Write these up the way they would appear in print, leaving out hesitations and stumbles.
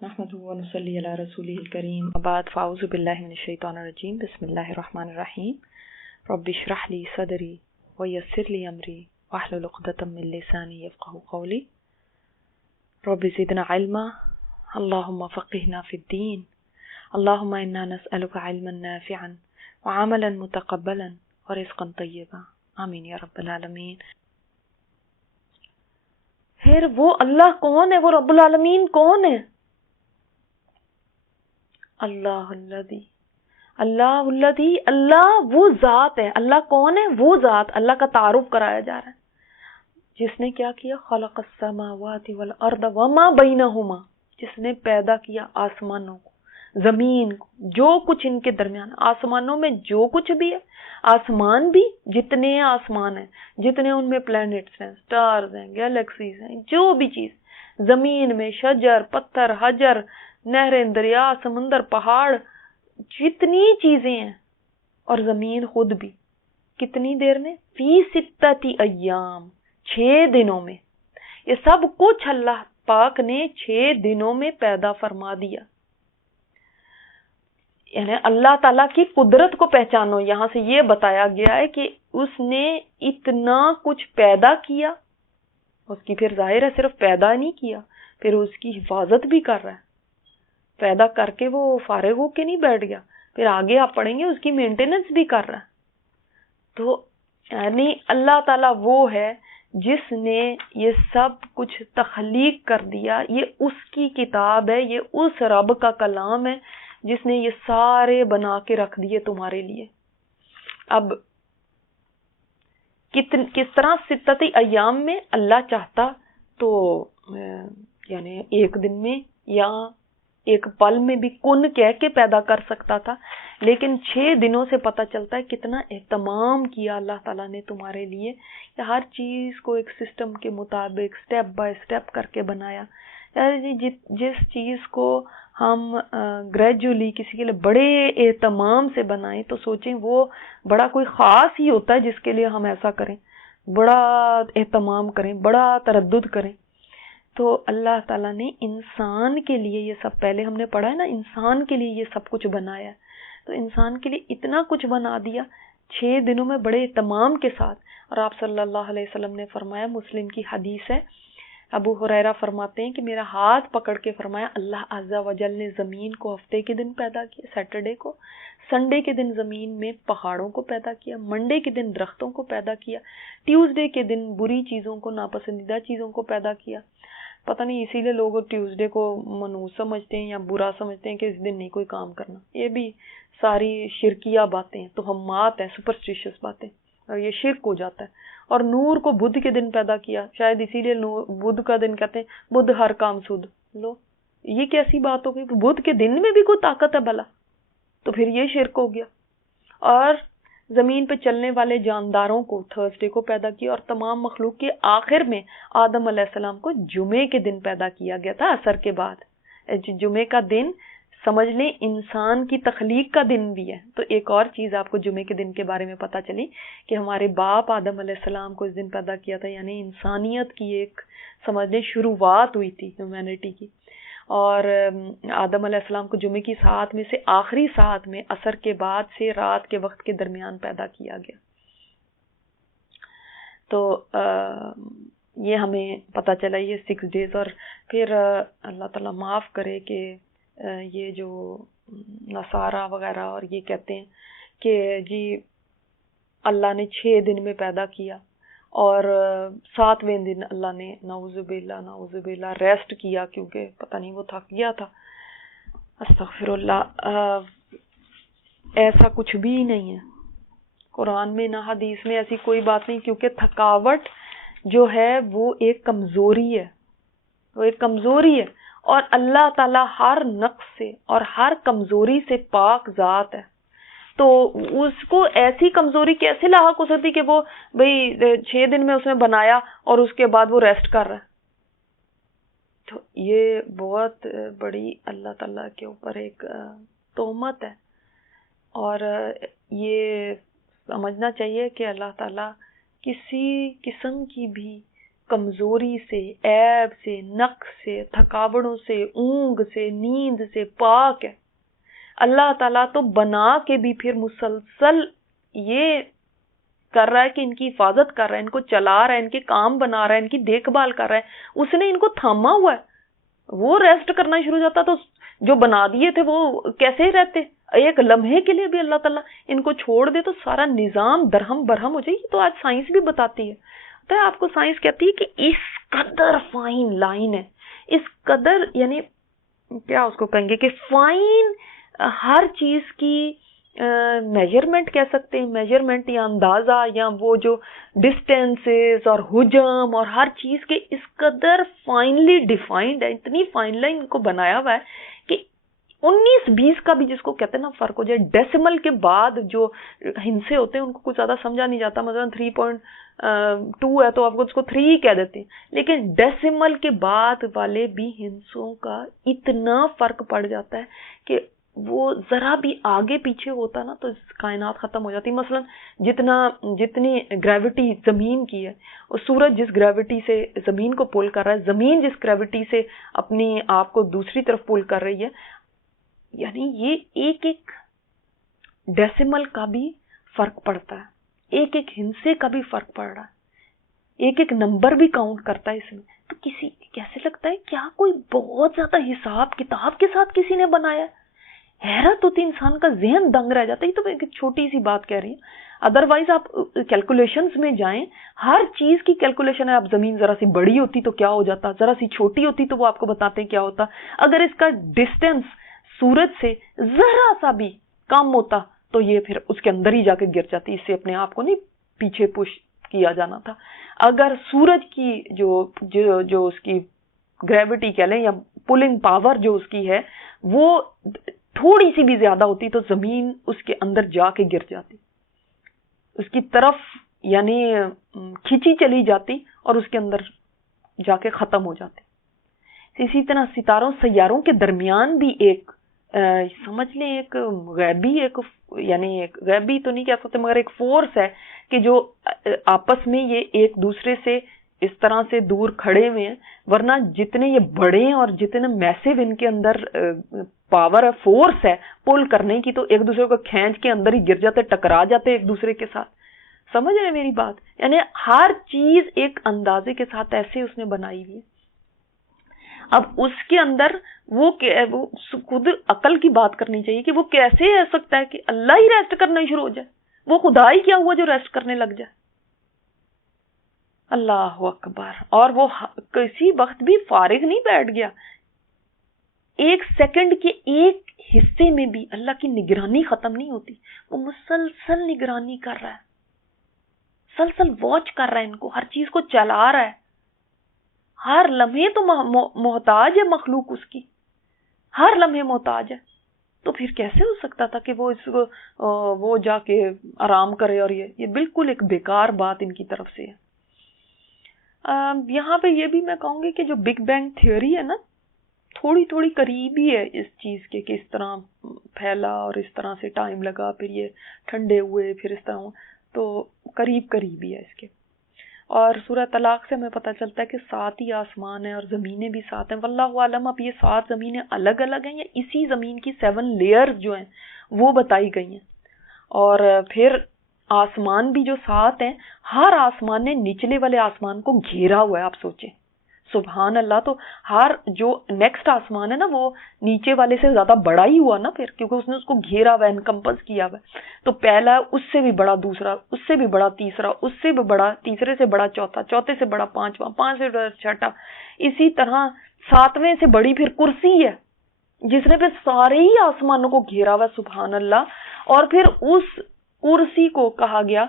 نحمده ونصلي على رسوله الكريم بعد فاعوذ بالله من الشيطان الرجيم بسم الله الرحمن الرحيم رب اشرح لي صدري ويسر لي امري واحلل عقدة من لساني يفقهوا قولي رب زدنا علما اللهم فقهنا في الدين اللهم انا نسألك علما نافعا وعملا متقبلا ورزقا طيبا آمین یا رب العالمین۔ پھر وہ اللہ کون ہے، وہ رب العالمین کون ہے؟ اللہ الذی، اللہ الذی، اللہ وہ ذات ہے۔ اللہ کون ہے؟ وہ ذات۔ اللہ کا تعارف کرایا جا رہا ہے جس نے کیا کیا، خلق السماوات والارض وما بینہما، جس نے پیدا کیا آسمانوں کو، زمین کو، جو کچھ ان کے درمیان، آسمانوں میں جو کچھ بھی ہے، آسمان بھی، جتنے آسمان ہیں، جتنے ان میں پلانٹس ہیں، سٹارز ہیں، گیلیکسیز ہیں، جو بھی چیز، زمین میں شجر، پتھر، حجر، نہریں، دریا، سمندر، پہاڑ، جتنی چیزیں ہیں، اور زمین خود بھی، کتنی دیر میں، فی ستتی ایام، 6 دنوں میں، یہ سب کچھ اللہ پاک نے 6 دنوں میں پیدا فرما دیا۔ یعنی اللہ تعالیٰ کی قدرت کو پہچانو، یہاں سے یہ بتایا گیا ہے کہ اس نے اتنا کچھ پیدا کیا، اس کی پھر ظاہر ہے صرف پیدا نہیں کیا، پھر اس کی حفاظت بھی کر رہا ہے۔ پیدا کر کے وہ فارغ ہو کے نہیں بیٹھ گیا، پھر آگے آپ پڑھیں گے اس کی مینٹیننس بھی کر رہا ہے۔ تو یعنی اللہ تعالیٰ وہ ہے جس نے یہ سب کچھ تخلیق کر دیا، یہ اس کی کتاب ہے، یہ اس رب کا کلام ہے جس نے یہ سارے بنا کے رکھ دیے تمہارے لیے۔ اب کس طرح ستتی ایام میں اللہ چاہتا تو یعنی ایک دن میں یا ایک پل میں بھی کن کہہ کے پیدا کر سکتا تھا، لیکن 6 دنوں سے پتہ چلتا ہے کتنا اہتمام کیا اللہ تعالیٰ نے تمہارے لیے، کہ ہر چیز کو ایک سسٹم کے مطابق سٹیپ بائی سٹیپ کر کے بنایا۔ جس چیز کو ہم گریجولی کسی کے لیے بڑے اہتمام سے بنائیں تو سوچیں وہ بڑا کوئی خاص ہی ہوتا ہے جس کے لیے ہم ایسا کریں، بڑا اہتمام کریں، بڑا تردد کریں۔ تو اللہ تعالیٰ نے انسان کے لیے یہ سب، پہلے ہم نے پڑھا ہے نا، انسان کے لیے یہ سب کچھ بنایا ہے، تو انسان کے لیے اتنا کچھ بنا دیا 6 دنوں میں بڑے اہتمام کے ساتھ۔ اور آپ صلی اللہ علیہ وسلم نے فرمایا، مسلم کی حدیث ہے، ابو ہریرہ فرماتے ہیں کہ میرا ہاتھ پکڑ کے فرمایا، اللہ عز و جل نے زمین کو ہفتے کے دن پیدا کیا، سیٹرڈے کو، سنڈے کے دن زمین میں پہاڑوں کو پیدا کیا، منڈے کے دن درختوں کو پیدا کیا، ٹیوزڈے کے دن بری چیزوں کو، ناپسندیدہ چیزوں کو پیدا کیا۔ پتہ نہیں اسی لیے لوگ ٹیوزڈے کو منحوس سمجھتے ہیں یا برا سمجھتے ہیں کہ اس دن نہیں کوئی کام کرنا۔ یہ بھی ساری شرکیہ باتیں، توہمات ہیں، سپرسٹیشس باتیں، اور یہ شرک ہو جاتا ہے۔ اور نور کو بدھ کے دن پیدا کیا، شاید اسی لیے بدھ کا دن کہتے ہیں بدھ ہر کام سدھ۔ لو یہ کیسی بات ہو گئی؟ بدھ کے دن میں بھی کوئی طاقت ہے بھلا؟ تو پھر یہ شرک ہو گیا۔ اور زمین پہ چلنے والے جانداروں کو تھرسڈے کو پیدا کیا، اور تمام مخلوق کے آخر میں آدم علیہ السلام کو جمعے کے دن پیدا کیا گیا تھا، عصر کے بعد۔ جمعے کا دن سمجھ لیں انسان کی تخلیق کا دن بھی ہے۔ تو ایک اور چیز آپ کو جمعے کے دن کے بارے میں پتہ چلی کہ ہمارے باپ آدم علیہ السلام کو اس دن پیدا کیا تھا، یعنی انسانیت کی ایک سمجھ لیں شروعات ہوئی تھی ہیومینٹی کی۔ اور آدم علیہ السلام کو جمعے کی ساعت میں سے آخری ساعت میں عصر کے بعد سے رات کے وقت کے درمیان پیدا کیا گیا۔ تو یہ ہمیں پتہ چلا یہ 6 days۔ اور پھر اللہ تعالیٰ معاف کرے کہ یہ جو نصارہ وغیرہ اور یہ کہتے ہیں کہ جی اللہ نے 6 دن میں پیدا کیا اور 7ویں دن اللہ نے نعوذ باللہ ریسٹ کیا، کیونکہ پتہ نہیں وہ تھک گیا تھا۔ استغفر اللہ، ایسا کچھ بھی نہیں ہے قرآن میں نہ حدیث میں، ایسی کوئی بات نہیں، کیونکہ تھکاوٹ جو ہے وہ ایک کمزوری ہے، وہ ایک کمزوری ہے، اور اللہ تعالیٰ ہر نقص سے اور ہر کمزوری سے پاک ذات ہے۔ تو اس کو ایسی کمزوری کیسے لاحق ہو سکتی کہ وہ بھئی 6 دن میں اس نے بنایا اور اس کے بعد وہ ریسٹ کر رہا ہے؟ تو یہ بہت بڑی اللہ تعالیٰ کے اوپر ایک تہمت ہے، اور یہ سمجھنا چاہیے کہ اللہ تعالیٰ کسی قسم کی بھی کمزوری سے، عیب سے، نقص سے، تھکاوٹوں سے، اونگ سے، نیند سے پاک ہے۔ اللہ تعالیٰ تو بنا کے بھی پھر مسلسل یہ کر رہا ہے کہ ان کی حفاظت کر رہا ہے، ان کو چلا رہا ہے، ان کے کام بنا رہا ہے، ان کی دیکھ بھال کر رہا ہے۔ اس نے ان کو تھاما ہوا ہے، وہ ریسٹ کرنا شروع ہو جاتا تو جو بنا دیے تھے وہ کیسے ہی رہتے؟ ایک لمحے کے لیے بھی اللہ تعالیٰ ان کو چھوڑ دے تو سارا نظام درہم برہم ہو جائے۔ یہ تو آج سائنس بھی بتاتی ہے، تو آپ کو سائنس کہتی ہے کہ اس قدر فائن لائن ہے، اس قدر یعنی کیا اس کو کہیں گے کہ فائن ہر چیز کی میجرمنٹ کہہ سکتے ہیں، میجرمنٹ یا اندازہ یا وہ جو ڈسٹینسز اور حجم اور ہر چیز کے اس قدر فائنلی ڈیفائنڈ ہے، اتنی فائن لائن کو بنایا ہوا ہے کہ 19-20 کا بھی جس کو کہتے ہیں نا فرق ہو جائے۔ ڈیسیمل کے بعد جو ہندسے ہوتے ہیں ان کو کچھ زیادہ سمجھا نہیں جاتا، مثلا 3.2 ہے تو آپ کو اس کو 3 کہہ دیتے ہیں، لیکن ڈیسیمل کے بعد والے بھی ہندسوں کا اتنا فرق پڑ جاتا ہے کہ وہ ذرا بھی آگے پیچھے ہوتا نا تو کائنات ختم ہو جاتی۔ مثلا جتنی گریوٹی زمین کی ہے، اور سورج جس گریوٹی سے زمین کو پول کر رہا ہے، زمین جس گریوٹی سے اپنی آپ کو دوسری طرف پول کر رہی ہے، یعنی یہ ایک ایک ڈیسیمل کا بھی فرق پڑتا ہے، ایک ایک ہندسے کا بھی فرق پڑ رہا ہے، ایک ایک نمبر بھی کاؤنٹ کرتا ہے اس میں۔ تو کیسے لگتا ہے کیا کوئی بہت زیادہ حساب کتاب کے ساتھ کسی نے بنایا ہے؟ حیرت ہوتی، انسان کا ذہن دنگ رہ جاتا ہے۔ یہ تو ایک چھوٹی سی بات کہہ رہی ہوں، ادروائز آپ کیلکولیشنز میں جائیں، ہر چیز کی کیلکولیشن ہے۔ اب زمین ذرا سی بڑی ہوتی تو کیا ہو جاتا، ذرا سی چھوٹی ہوتی تو وہ آپ کو بتاتے ہیں کیا ہوتا، اگر اس کا ڈسٹینس سورج سے ذرا سا بھی کم ہوتا تو یہ پھر اس کے اندر ہی جا کے گر جاتی، اس سے اپنے آپ کو نہیں پیچھے پش کیا جانا تھا۔ اگر سورج کی جو اس کی گریوٹی کہہ لیں یا پولنگ پاور جو اس کی ہے وہ تھوڑی سی بھی زیادہ ہوتی تو زمین اس کے اندر جا کے گر جاتی، اس کی طرف یعنی کھینچی چلی جاتی اور اس کے اندر جا کے ختم ہو جاتی۔ اسی طرح ستاروں سیاروں کے درمیان بھی ایک سمجھ لیں ایک غیبی یعنی ایک غیبی تو نہیں کہہ سکتے مگر ایک فورس ہے کہ جو آپس میں یہ ایک دوسرے سے اس طرح سے دور کھڑے ہوئے ہیں، ورنہ جتنے یہ بڑے ہیں اور جتنے میسو ان کے اندر پاور ہے، فورس ہے پول کرنے کی، تو ایک دوسرے کو کھینچ کے اندر ہی گر جاتے، ٹکرا جاتے ایک دوسرے کے ساتھ۔ سمجھ رہے میری بات؟ یعنی ہر چیز ایک اندازے کے ساتھ ایسے اس نے بنائی ہوئی ہے۔ اب اس کے اندر وہ خود عقل کی بات کرنی چاہیے کہ وہ کیسے ہو سکتا ہے کہ اللہ ہی ریسٹ کرنا شروع ہو جائے؟ وہ خدا ہی کیا ہوا جو ریسٹ کرنے لگ جائے؟ اللہ اکبر! اور وہ کسی وقت بھی فارغ نہیں بیٹھ گیا، ایک سیکنڈ کے ایک حصے میں بھی اللہ کی نگرانی ختم نہیں ہوتی، وہ مسلسل نگرانی کر رہا ہے، مسلسل واچ کر رہا ہے، ان کو ہر چیز کو چلا رہا ہے، ہر لمحے تو محتاج ہے مخلوق اس کی، ہر لمحے محتاج ہے۔ تو پھر کیسے ہو سکتا تھا کہ وہ جا کے آرام کرے؟ اور یہ بالکل ایک بیکار بات ان کی طرف سے ہے۔ یہاں پہ یہ بھی میں کہوں گی کہ جو بگ بینگ تھیوری ہے نا، تھوڑی تھوڑی قریب ہی ہے اس چیز کے کہ اس طرح پھیلا اور اس طرح سے ٹائم لگا، پھر یہ ٹھنڈے ہوئے، پھر اس طرح، تو قریب ہی ہے اس کے۔ اور سورہ طلاق سے ہمیں پتہ چلتا ہے کہ 7 ہی آسمان ہیں اور زمینیں بھی 7 ہیں، واللہ عالم اب یہ 7 زمینیں الگ الگ ہیں یا اسی زمین کی 7 لیئرز جو ہیں وہ بتائی گئی ہیں۔ اور پھر آسمان بھی جو 7 ہیں، ہر آسمان نے نچلے والے آسمان کو گھیرا ہوا ہے۔ آپ سوچیں، سبحان اللہ! تو ہر جو نیکسٹ آسمان ہے نا وہ نیچے والے سے زیادہ بڑا ہی ہوا نا پھر، کیونکہ اس نے اس کو گھیرا ہوا ہے، انکمپس کیا ہوا ہے۔ تو پہلا اس سے بھی بڑا دوسرا، اس سے بھی بڑا تیسرا، اس سے بھی بڑا تیسرے سے بڑا چوتھا، چوتھے سے بڑا پانچواں، 5 سے بڑا چھٹا، اسی طرح 7ویں سے بڑی پھر کرسی ہے جس نے پھر سارے ہی آسمانوں کو گھیرا ہوا ہے، سبحان اللہ! اور پھر اس کرسی کو کہا گیا،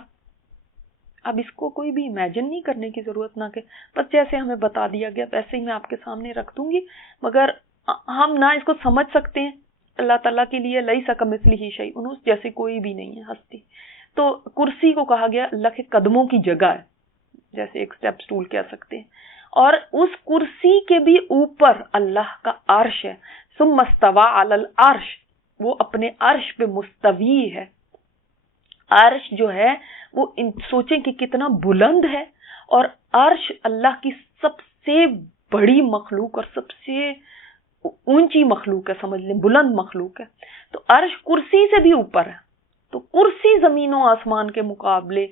اب اس کو کوئی بھی امیجن نہیں کرنے کی ضرورت، نہ کہ بس جیسے ہمیں بتا دیا گیا ویسے ہی میں آپ کے سامنے رکھ دوں گی، مگر ہم نہ اس کو سمجھ سکتے ہیں۔ اللہ تعالیٰ کے لیے لیس کمثلہ شیء، اس جیسے کوئی بھی نہیں ہے ہستی۔ تو کرسی کو کہا گیا اللہ کے قدموں کی جگہ ہے، جیسے ایک سٹیپ سٹول کہہ سکتے ہیں۔ اور اس کرسی کے بھی اوپر اللہ کا عرش ہے، ثم استوى علی العرش، وہ اپنے عرش پہ مستوی ہے۔ عرش جو ہے وہ سوچیں کہ کتنا بلند ہے اور عرش اللہ کی سب سے بڑی مخلوق اور سب سے اونچی مخلوق ہے، سمجھ لیں بلند مخلوق ہے. تو عرش کرسی سے بھی اوپر ہے. تو کرسی زمین و آسمان کے مقابلے،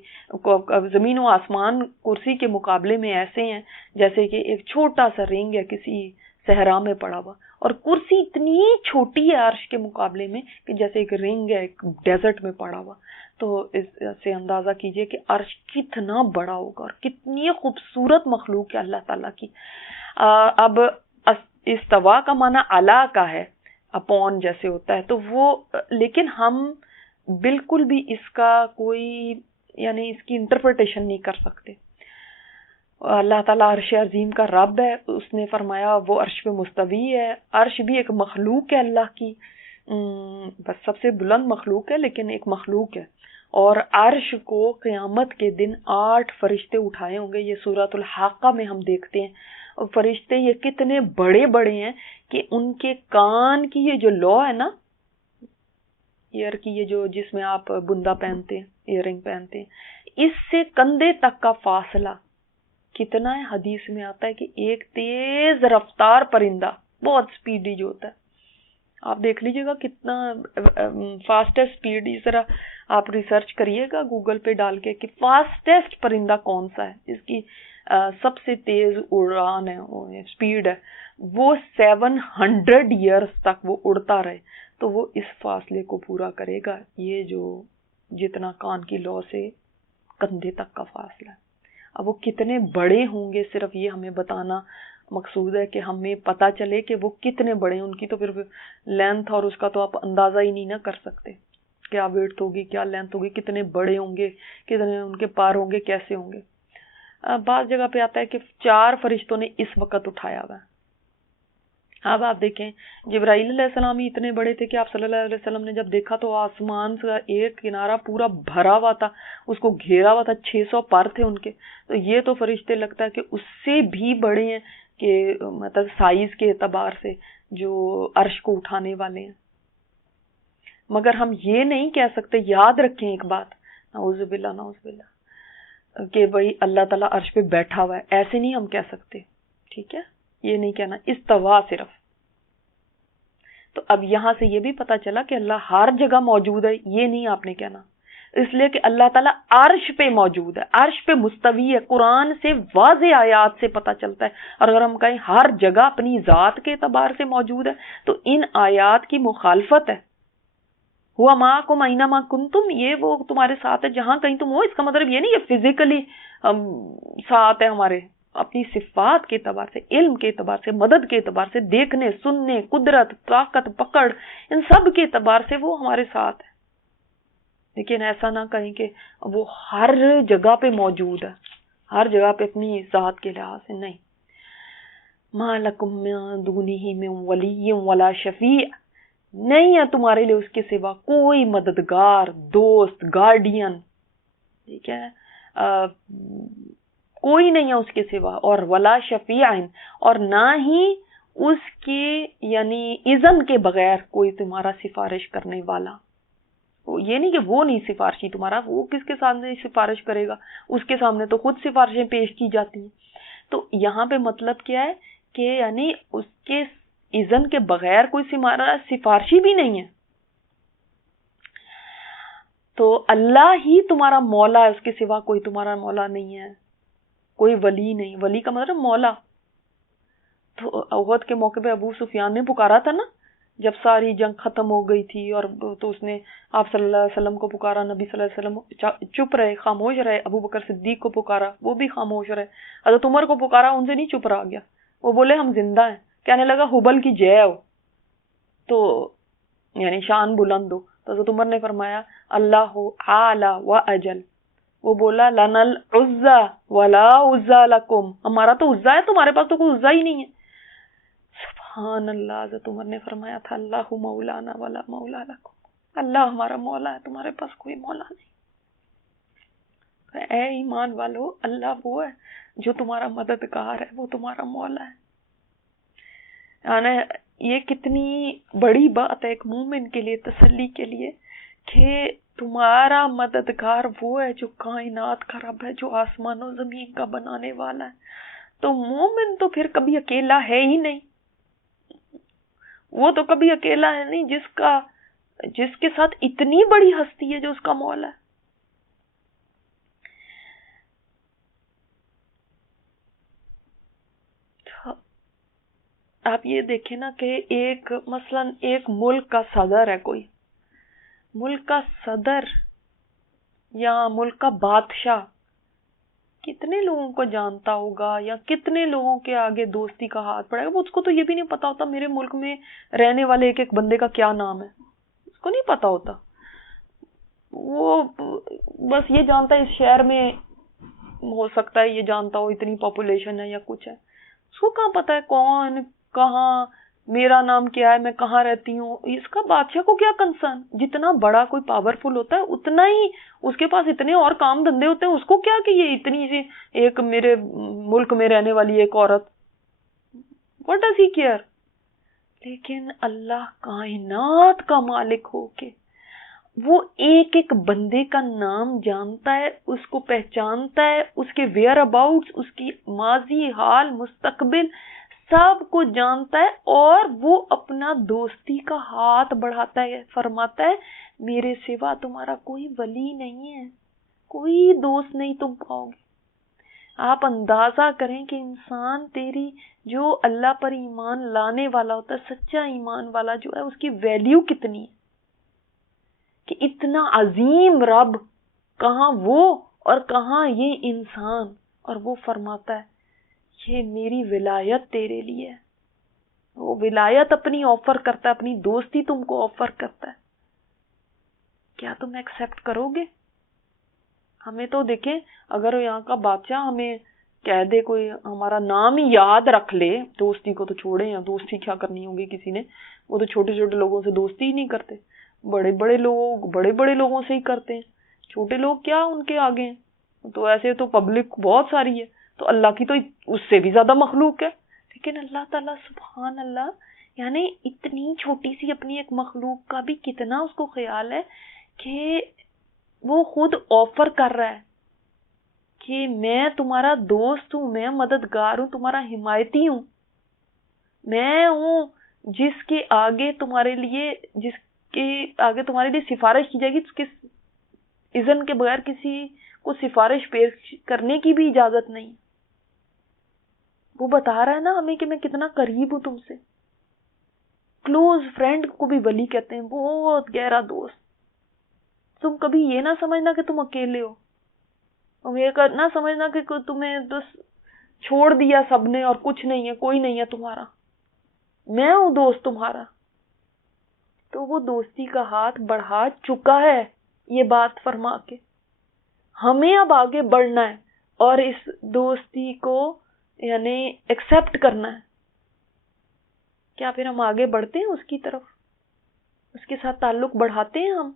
زمین و آسمان کرسی کے مقابلے میں ایسے ہیں جیسے کہ ایک چھوٹا سا رنگ ہے کسی صحرا میں پڑا ہوا، اور کرسی اتنی چھوٹی ہے عرش کے مقابلے میں کہ جیسے ایک رنگ ہے ایک ڈیزرٹ میں پڑا ہوا. تو اس سے اندازہ کیجئے کہ عرش کتنا بڑا ہوگا اور کتنی خوبصورت مخلوق ہے اللہ تعالیٰ کی. اب استوا کا معنی علا کا ہے، اپون جیسے ہوتا ہے، تو وہ لیکن ہم بالکل بھی اس کا کوئی یعنی اس کی انٹرپریٹیشن نہیں کر سکتے. اللہ تعالیٰ عرش عظیم کا رب ہے، اس نے فرمایا وہ عرش پہ مستوی ہے. عرش بھی ایک مخلوق ہے اللہ کی، بس سب سے بلند مخلوق ہے لیکن ایک مخلوق ہے. اور عرش کو قیامت کے دن 8 فرشتے اٹھائے ہوں گے. یہ سورۃ الحاقہ میں ہم دیکھتے ہیں. اور فرشتے یہ کتنے بڑے بڑے ہیں کہ ان کے کان کی یہ جو لو ہے نا، ایئر کی یہ جو جس میں آپ بندہ پہنتے ہیں، ایئر رنگ پہنتے ہیں، اس سے کندھے تک کا فاصلہ کتنا ہے؟ حدیث میں آتا ہے کہ ایک تیز رفتار پرندہ، بہت سپیڈی جو ہوتا ہے، آپ دیکھ لیجئے گا کتنا فاسٹسٹ سپیڈ. اس طرح آپ ریسرچ کریے گا گوگل پہ ڈال کے کہ فاسٹسٹ پرندہ کون سا ہے، جس کی سب سے تیز اڑان ہے، سپیڈ ہے، وہ 700 ایئرز تک وہ اڑتا رہے تو وہ اس فاصلے کو پورا کرے گا. یہ جو جتنا کان کی لو سے کندھے تک کا فاصلہ ہے. اب وہ کتنے بڑے ہوں گے، صرف یہ ہمیں بتانا مقصود ہے کہ ہمیں پتہ چلے کہ وہ کتنے بڑے ہیں. ان کی تو پھر لینتھ اور اس کا تو آپ اندازہ ہی نہیں نہ کر سکتے، کیا ویڈتھ ہوگی، کیا لینتھ ہوگی، کتنے بڑے ہوں گے، کتنے ان کے پار ہوں گے، کیسے ہوں گے. بعض جگہ پہ آتا ہے کہ 4 فرشتوں نے اس وقت اٹھایا ہوا ہے. اب آپ دیکھیں جبرائیل علیہ السلام ہی اتنے بڑے تھے کہ آپ صلی اللہ علیہ وسلم نے جب دیکھا تو آسمان کا ایک کنارہ پورا بھرا ہوا تھا، اس کو گھیرا ہوا تھا، 600 پر تھے ان کے. تو یہ تو فرشتے لگتا ہے کہ اس سے بھی بڑے ہیں کہ مطلب سائز کے اعتبار سے جو عرش کو اٹھانے والے ہیں. مگر ہم یہ نہیں کہہ سکتے، یاد رکھیں ایک بات، نعوذ باللہ کہ بھائی اللہ تعالیٰ عرش پہ بیٹھا ہوا ہے، ایسے نہیں ہم کہہ سکتے. ٹھیک ہے، یہ نہیں کہنا، استوا صرف. تو اب یہاں سے یہ بھی پتا چلا کہ اللہ ہر جگہ موجود ہے، یہ نہیں آپ نے کہنا، اس لیے کہ اللہ تعالیٰ عرش پہ موجود ہے، عرش پہ مستوی ہے. قرآن سے واضح آیات سے پتا چلتا ہے. اور اگر ہم کہیں ہر جگہ اپنی ذات کے اعتبار سے موجود ہے تو ان آیات کی مخالفت ہے. ہوا معکم اینما کنتم، یہ وہ تمہارے ساتھ ہے جہاں کہیں تم ہو. اس کا مطلب یہ نہیں کہ فزیکلی ساتھ ہے ہمارے، اپنی صفات کے اعتبار سے، علم کے اعتبار سے، مدد کے اعتبار سے، دیکھنے سننے، قدرت، طاقت، پکڑ، ان سب کے اعتبار سے وہ ہمارے ساتھ ہے. لیکن ایسا نہ کہیں کہ وہ ہر جگہ پہ موجود ہے، ہر جگہ پہ اپنی ذات کے لحاظ سے نہیں. ما لکم من دونہ من ولی ولا شفیع، نہیں ہے تمہارے لیے اس کے سوا کوئی مددگار، دوست، گارڈین. ٹھیک ہے، کوئی نہیں ہے اس کے سوا. اور ولا شفیع، اور نہ ہی اس کے یعنی اذن کے بغیر کوئی تمہارا سفارش کرنے والا. یہ نہیں کہ وہ نہیں سفارشی تمہارا، وہ کس کے سامنے سفارش کرے گا، اس کے سامنے تو خود سفارشیں پیش کی جاتی ہیں. تو یہاں پہ مطلب کیا ہے کہ یعنی اس کے اذن کے بغیر کوئی تمہارا سفارشی بھی نہیں ہے. تو اللہ ہی تمہارا مولا ہے، اس کے سوا کوئی تمہارا مولا نہیں ہے، کوئی ولی نہیں. ولی کا مطلب مولا. تو احد کے موقع پہ ابو سفیان نے پکارا تھا نا، جب ساری جنگ ختم ہو گئی تھی، اور تو اس نے آپ صلی اللہ علیہ وسلم کو پکارا، نبی صلی اللہ علیہ وسلم چپ رہے، خاموش رہے. ابو بکر صدیق کو پکارا، وہ بھی خاموش رہے. حضرت عمر کو پکارا، ان سے نہیں چپ رہا گیا، وہ بولے ہم زندہ ہیں. کہنے لگا حبل کی جے ہو، تو یعنی شان بلند ہو. تو حضرت عمر نے فرمایا اللہ اعلی و اجل. وہ بولا لنا العزا ولا عزا لکم، ہمارا تو عزا ہے، تمہارے پاس تو کوئی عزا ہی نہیں ہے. سبحان اللہ. حضرت عمر نے فرمایا تھا اللہ مولانا ولا مولا لکم، اللہ ہمارا مولا ہے، تمہارے پاس کوئی مولا نہیں. اے ایمان والو، اللہ وہ ہے جو تمہارا مددگار ہے، وہ تمہارا مولا ہے. یعنی یہ کتنی بڑی بات ہے ایک مومن کے لیے، تسلی کے لیے، کہ تمہارا مددگار وہ ہے جو کائنات کا رب ہے، جو آسمان و زمین کا بنانے والا ہے. تو مومن تو پھر کبھی اکیلا ہے ہی نہیں، وہ تو کبھی اکیلا ہے نہیں جس کے ساتھ اتنی بڑی ہستی ہے جو اس کا مولا ہے. آپ یہ دیکھیں نا کہ مثلاً ایک ملک کا صدر ہے، کوئی ملک کا صدر یا ملک کا بادشاہ کتنے لوگوں کو جانتا ہوگا یا کتنے لوگوں کے آگے دوستی کا ہاتھ پڑے گا. اس کو تو یہ بھی نہیں پتا ہوتا میرے ملک میں رہنے والے ایک ایک بندے کا کیا نام ہے، اس کو نہیں پتا ہوتا. وہ بس یہ جانتا ہے اس شہر میں ہو سکتا ہے یہ جانتا ہو اتنی پاپولیشن ہے یا کچھ ہے، اس کو کہاں پتا ہے کون کہاں میرا نام کیا ہے، میں کہاں رہتی ہوں. اس کا بادشاہ کو کیا کنسرن؟ جتنا بڑا کوئی پاورفل ہوتا ہے اتنا ہی اس کے پاس اتنے اور کام دھندے ہوتے ہیں. اس کو کیا کہ یہ اتنی سی ایک میرے ملک میں رہنے والی ایک عورت، واٹ ڈز ہی کیئر. لیکن اللہ کائنات کا مالک ہو کے وہ ایک ایک بندے کا نام جانتا ہے، اس کو پہچانتا ہے، اس کے ویئر اباؤٹس، اس کی ماضی، حال، مستقبل سب کو جانتا ہے، اور وہ اپنا دوستی کا ہاتھ بڑھاتا ہے، فرماتا ہے میرے سوا تمہارا کوئی ولی نہیں ہے، کوئی دوست نہیں تم پاؤ گے. آپ اندازہ کریں کہ انسان تیری جو اللہ پر ایمان لانے والا ہوتا ہے، سچا ایمان والا جو ہے، اس کی ویلیو کتنی ہے کہ اتنا عظیم رب کہاں وہ اور کہاں یہ انسان. اور وہ فرماتا ہے یہ میری ولایت تیرے لیے ہے. وہ ولایت اپنی آفر کرتا ہے، اپنی دوستی تم کو آفر کرتا ہے. کیا تم ایکسپٹ کرو گے؟ ہمیں تو دیکھیں، اگر یہاں کا بادشاہ ہمیں کہہ دے، کوئی ہمارا نام ہی یاد رکھ لے، دوستی کو تو چھوڑے، یا دوستی کیا کرنی ہوگی کسی نے، وہ تو چھوٹے چھوٹے لوگوں سے دوستی ہی نہیں کرتے، بڑے بڑے لوگوں سے ہی کرتے ہیں. چھوٹے لوگ کیا ان کے آگے ہیں. تو ایسے تو پبلک بہت ساری ہے، تو اللہ کی تو اس سے بھی زیادہ مخلوق ہے. لیکن اللہ تعالیٰ سبحان اللہ، یعنی اتنی چھوٹی سی اپنی ایک مخلوق کا بھی کتنا اس کو خیال ہے کہ وہ خود آفر کر رہا ہے کہ میں تمہارا دوست ہوں، میں مددگار ہوں، تمہارا حمایتی ہوں، میں ہوں جس کے آگے تمہارے لیے سفارش کی جائے گی، اس کے اذن کے بغیر کسی کو سفارش پیش کرنے کی بھی اجازت نہیں. وہ بتا رہا ہے نا ہمیں کہ میں کتنا قریب ہوں تم سے. کلوز فرینڈ کو بھی ولی کہتے ہیں، بہت گہرا دوست. تم کبھی یہ نہ سمجھنا کہ تم اکیلے ہو، تم یہ نہ سمجھنا کہ تمہیں بس چھوڑ دیا سب نے اور کچھ نہیں ہے، کوئی نہیں ہے تمہارا، میں ہوں دوست تمہارا. تو وہ دوستی کا ہاتھ بڑھا چکا ہے یہ بات فرما کے. ہمیں اب آگے بڑھنا ہے اور اس دوستی کو یعنی ایکسپٹ کرنا ہے. کیا پھر ہم آگے بڑھتے ہیں اس کی طرف، اس کے ساتھ تعلق بڑھاتے ہیں ہم؟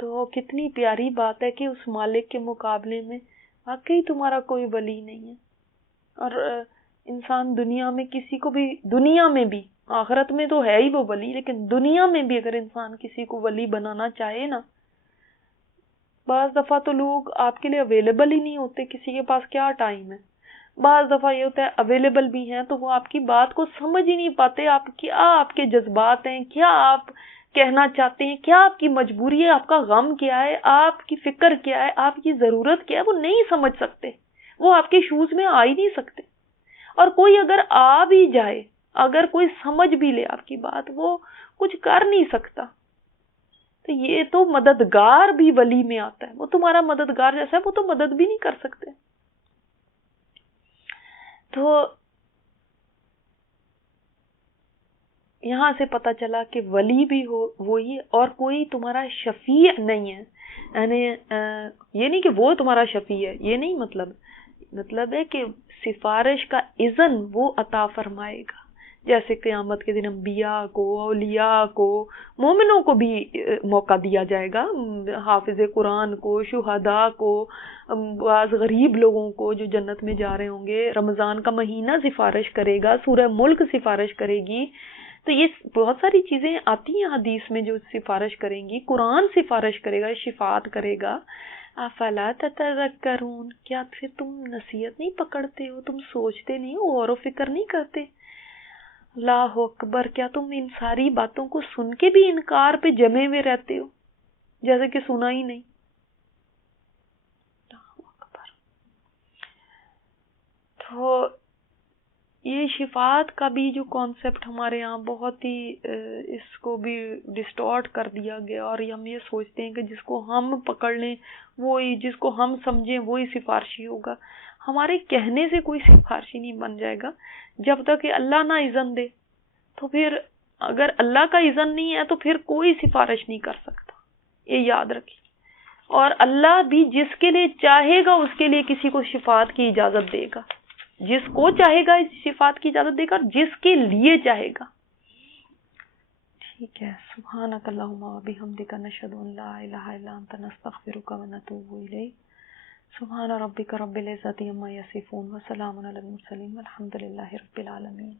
تو کتنی پیاری بات ہے کہ اس مالک کے مقابلے میں واقعی تمہارا کوئی ولی نہیں ہے. اور انسان دنیا میں کسی کو بھی، دنیا میں بھی، آخرت میں تو ہے ہی وہ ولی، لیکن دنیا میں بھی اگر انسان کسی کو ولی بنانا چاہے نا، بعض دفعہ تو لوگ آپ کے لیے اویلیبل ہی نہیں ہوتے. کسی کے پاس کیا ٹائم ہے. بعض دفعہ یہ ہوتا ہے اویلیبل بھی ہیں تو وہ آپ کی بات کو سمجھ ہی نہیں پاتے، آپ کے جذبات ہیں کیا، آپ کہنا چاہتے ہیں کیا، آپ کی مجبوری ہے، آپ کا غم کیا ہے، آپ کی فکر کیا ہے، آپ کی ضرورت کیا ہے، وہ نہیں سمجھ سکتے. وہ آپ کے شوز میں آ ہی نہیں سکتے. اور کوئی اگر آ بھی جائے، اگر کوئی سمجھ بھی لے آپ کی بات، وہ کچھ کر نہیں سکتا. تو یہ تو مددگار بھی ولی میں آتا ہے. وہ تمہارا مددگار جیسا ہے، وہ تو مدد بھی نہیں کر سکتے. تو یہاں سے پتا چلا کہ ولی بھی ہو وہی، اور کوئی تمہارا شفیع نہیں ہے. یعنی یہ نہیں کہ وہ تمہارا شفیع ہے، یہ نہیں مطلب ہے کہ سفارش کا اذن وہ عطا فرمائے گا. جیسے قیامت کے دن انبیاء کو، اولیاء کو، مومنوں کو بھی موقع دیا جائے گا، حافظ قرآن کو، شہداء کو، بعض غریب لوگوں کو جو جنت میں جا رہے ہوں گے. رمضان کا مہینہ سفارش کرے گا، سورہ ملک سفارش کرے گی. تو یہ بہت ساری چیزیں آتی ہیں حدیث میں جو سفارش کریں گی. قرآن سفارش کرے گا, شفاعت کرے گا. افلا تتذکرون, کیا پھر تم نصیحت نہیں پکڑتے ہو, تم سوچتے نہیں ہو, غور و فکر نہیں کرتے؟ اللہ اکبر, کیا تم ان ساری باتوں کو سن کے بھی انکار پہ جمے ہوئے رہتے ہو جیسے کہ سنا ہی نہیں؟ اللہ اکبر. تو یہ شفاعت کا بھی جو کانسیپٹ ہمارے یہاں بہت ہی اس کو بھی ڈسٹارٹ کر دیا گیا, اور ہم یہ سوچتے ہیں کہ جس کو ہم پکڑ لیں وہی, جس کو ہم سمجھیں وہی سفارشی ہوگا. ہمارے کہنے سے کوئی سفارشی نہیں بن جائے گا جب تک کہ اللہ نہ اذن دے. تو پھر اگر اللہ کا اذن نہیں ہے تو پھر کوئی سفارش نہیں کر سکتا, یہ یاد رکھیے. اور اللہ بھی جس کے لیے چاہے گا اس کے لیے کسی کو شفاعت کی اجازت دے گا, جس کو چاہے گا شفاعت کی اجازت دے گا, جس کے لیے چاہے گا. ٹھیک ہے. سبحانک اللہم و بحمدک, نشہد ان لا الہ الا انت, نستغفرک و نتوب الیک. سبحان ربک رب العزۃ عما یصفون, وسلام علی المرسلین, والحمد للہ رب العالمین.